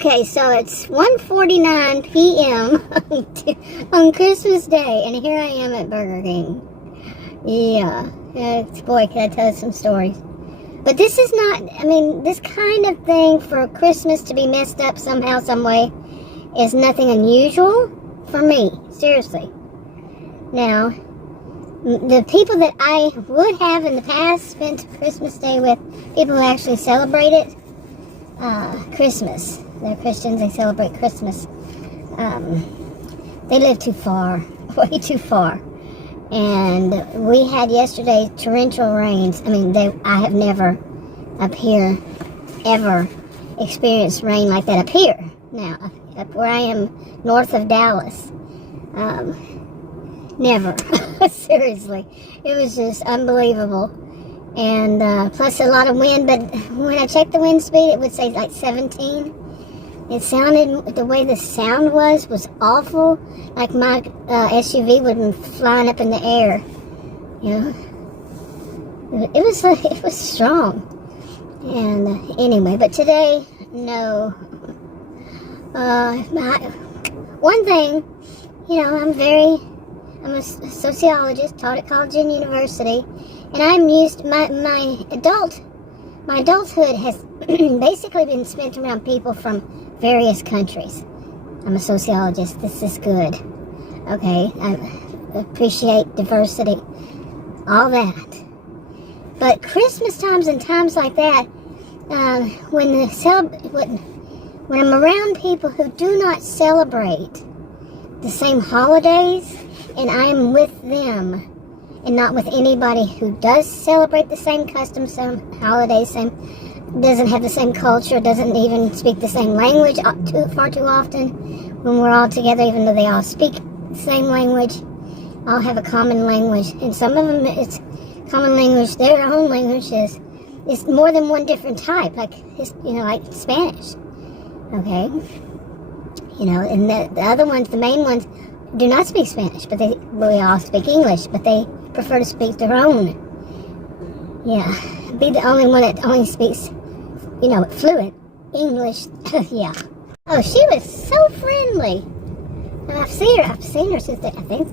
Okay, so it's 1:49 p.m. on Christmas Day, and here I am at Burger King. Yeah, boy, can I tell you some stories. But this is not, this kind of thing for Christmas to be messed up somehow, some way, is nothing unusual for me, seriously. Now, the people that I would have in the past spent Christmas Day with, people who actually celebrate it, Christmas. They're Christians, they celebrate Christmas. They live too far, way too far. And we had yesterday torrential rains. I have never up here ever experienced rain like that up here. Now, up where I am north of Dallas, never. Seriously. It was just unbelievable. And plus a lot of wind, but when I checked the wind speed, it would say like 17. It sounded, the way the sound was awful. Like my SUV would have been flying up in the air. You know, it was strong. And anyway, but today, no. One thing, I'm a sociologist, taught at college and university, and I'm used, my adulthood has basically been spent around people from various countries. I'm a sociologist. This is good. Okay, I appreciate diversity, all that. But Christmas times and times like that, when I'm around people who do not celebrate the same holidays, and I am with them, and not with anybody who does celebrate the same customs, same holidays, doesn't have the same culture, doesn't even speak the same language far too often. When we're all together, even though they all speak the same language, all have a common language, and some of them it's common language. Their own language is more than one different type, like Spanish. Okay, and the other ones, the main ones, do not speak Spanish, but we all speak English, but they prefer to speak their own. Yeah, be the only one that only speaks, fluent English. Yeah. Oh, she was so friendly. And I've seen her since I think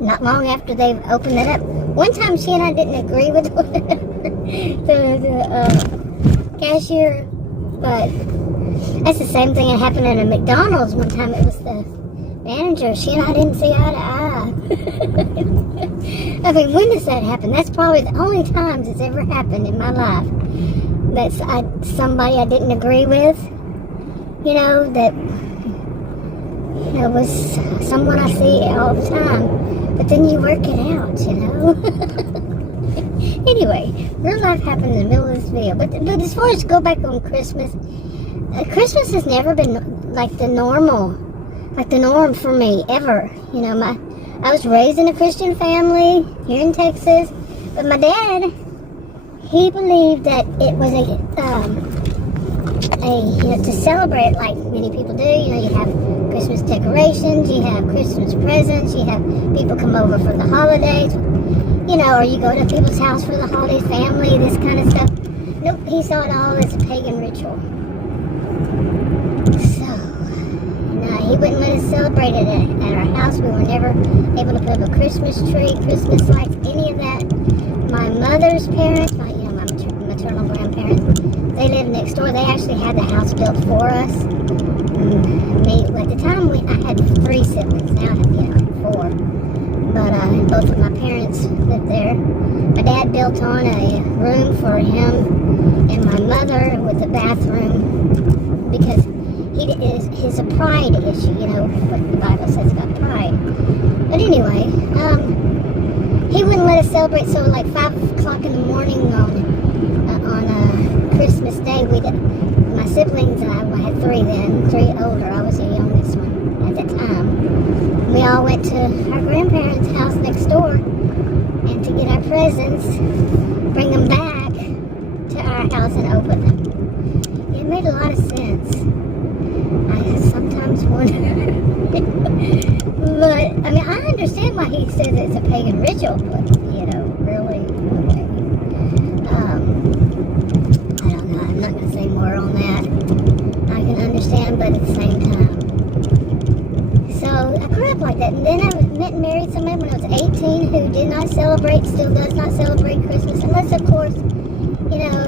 not long after they've opened it up. One time she and I didn't agree with the cashier, but that's the same thing that happened at a McDonald's one time. It was the manager. She and I didn't see eye to eye. When does that happen? That's probably the only times it's ever happened in my life. That's somebody I didn't agree with. That was someone I see all the time. But then you work it out, Anyway, real life happened in the middle of this video. But as far as go back on Christmas, Christmas has never been like the norm for me, ever. I was raised in a Christian family here in Texas, but my dad, he believed that it was to celebrate like many people do. You have Christmas decorations, you have Christmas presents, you have people come over for the holidays, or you go to people's house for the holiday family, this kind of stuff. Nope, he saw it all as a pagan ritual. So, he wouldn't let us celebrate it at our house. We were never able to put up a Christmas tree, Christmas lights, any of that. My mother's parents, my maternal grandparents, they lived next door. They actually had the house built for us. At the time, I had 3 siblings. Now I have 4. But both of my parents lived there. My dad built on a room for him and my mother with a bathroom because it's a pride issue, what the Bible says about pride. But anyway, he wouldn't let us celebrate, so like 5 o'clock in the morning on Christmas Day, my siblings and I had 3 then, 3 older, I was the youngest one at that time. We all went to our grandparents' house next door, and to get our presents, bring them back to our house and open them. It made a lot of sense. I sometimes wonder. But, I understand why he says it's a pagan ritual, but, really, okay. I don't know, I'm not going to say more on that. I can understand, time, but at the same time. So I grew up like that, and then I met and married somebody when I was 18 who did not celebrate, still does not celebrate Christmas, unless of course, you know,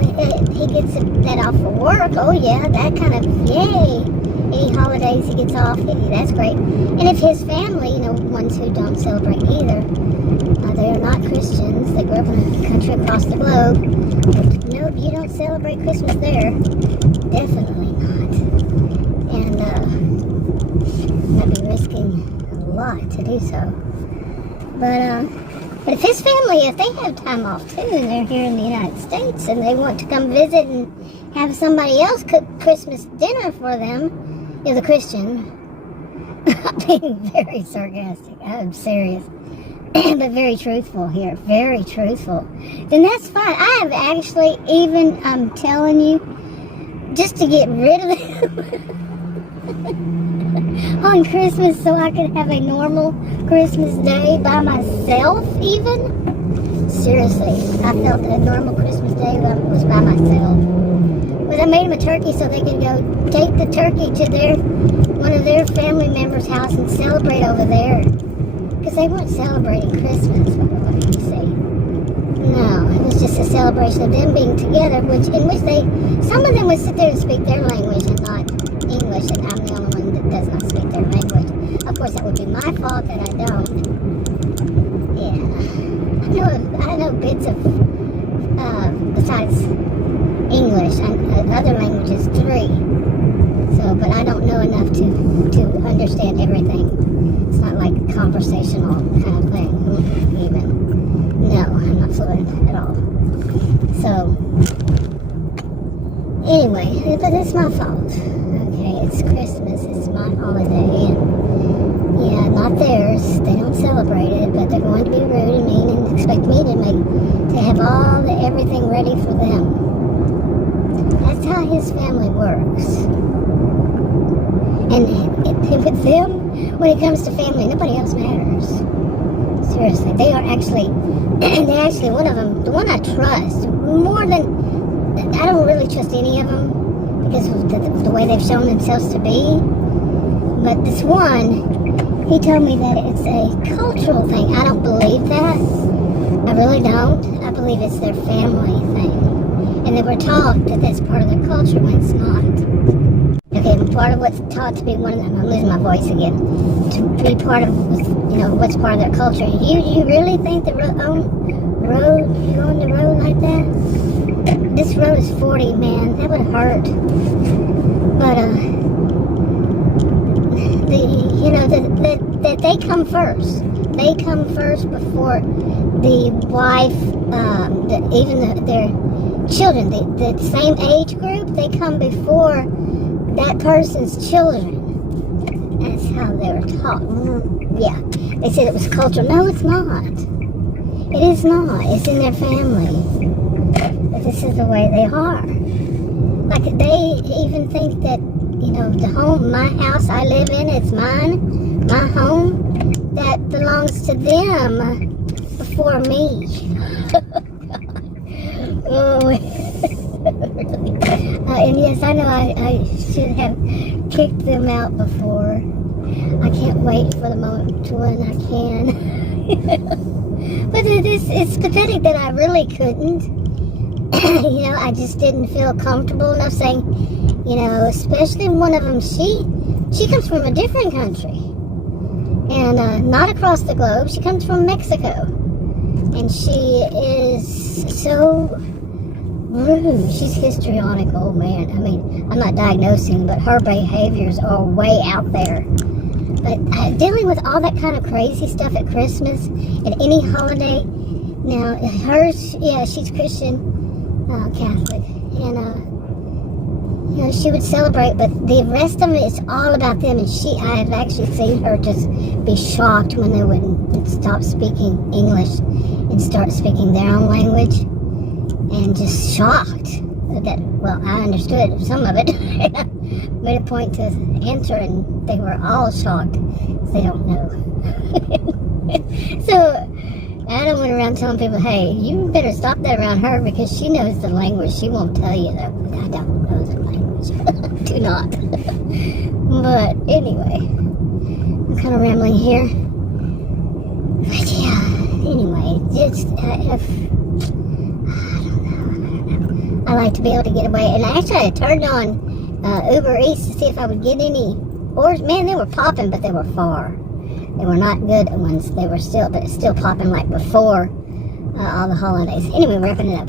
he gets that off for work. Oh yeah, that kind of, yay. Any holidays he gets off, that's great. And if his family, you know, ones who don't celebrate either, they are not Christians, they grew up in a country across the globe, nope, you don't celebrate Christmas there. Definitely not. And I'd be risking a lot to do so. But if his family, if they have time off too, and they're here in the United States, and they want to come visit and have somebody else cook Christmas dinner for them, you know, the Christian, I'm being very sarcastic, I'm serious, but very truthful here, very truthful, then that's fine. I have actually even, I'm telling you, just to get rid of them on Christmas so I could have a normal Christmas day by myself even. Seriously, I felt that a normal Christmas day was by myself. But I made them a turkey so they could go take the turkey to one of their family members' house and celebrate over there. Because they weren't celebrating Christmas, what you see. No, it was just a celebration of them being together, in which some of them would sit there and speak their language and not English, and I'm the only one that does not speak their language. Of course, that would be my fault that I don't. Yeah. I know bits of, besides English and other languages, 3. So, but I don't know enough to understand everything. It's not like a conversational kind of thing, even. No, I'm not fluent at all. So, anyway, but it's my fault. Okay, it's Christmas, it's my holiday, and yeah, not theirs. They don't celebrate it, but they're going to be rude and mean and expect me to have everything ready for them. That's how his family works. And with them, when it comes to family, nobody else matters. Seriously, they actually, one of them, the one I trust, more than, I don't really trust any of them, because of the way they've shown themselves to be. But this one, he told me that it's a cultural thing. I don't believe that. I really don't. I believe it's their family thing. And they were taught that that's part of their culture when it's not. Okay, part of what's taught to be one of them, I'm losing my voice again, to be part of, you know, what's part of their culture. You really think the road, you go on the road like that? This road is 40, man, that would hurt. But, that they come first. They come first before the wife, even their children, the same age group, they come before that person's children. That's how they were taught. Yeah, they said it was cultural. No, it's not. It is not. It's in their family. But this is the way they are. Like, they even think that, you know, the home, my house I live in, it's mine, my home, that belongs to them before me. Oh, and yes, I know I should have kicked them out before. I can't wait for the moment to when I can. But it's pathetic that I really couldn't. You know, I just didn't feel comfortable enough saying, you know, especially one of them, she comes from a different country. And not across the globe. She comes from Mexico. And she is so rude. She's histrionic, old man. I mean, I'm not diagnosing, but her behaviors are way out there. But dealing with all that kind of crazy stuff at Christmas and any holiday. Now, hers, yeah, she's Christian, Catholic, and you know, she would celebrate, but the rest of it is all about them. And I have actually seen her just be shocked when they would stop speaking English and start speaking their own language, and just shocked that, well, I understood some of it. Made a point to answer, and they were all shocked. They don't know. So I don't went around telling people, hey, you better stop that around her, because she knows the language. She won't tell you that I don't know the language. do not. But anyway, I'm kind of rambling here. But yeah, anyway, just I like to be able to get away. And actually, I turned on Uber Eats to see if I would get any orders. Man, they were popping, but they were far. They were not good ones. They were still popping like before all the holidays. Anyway, wrapping it up.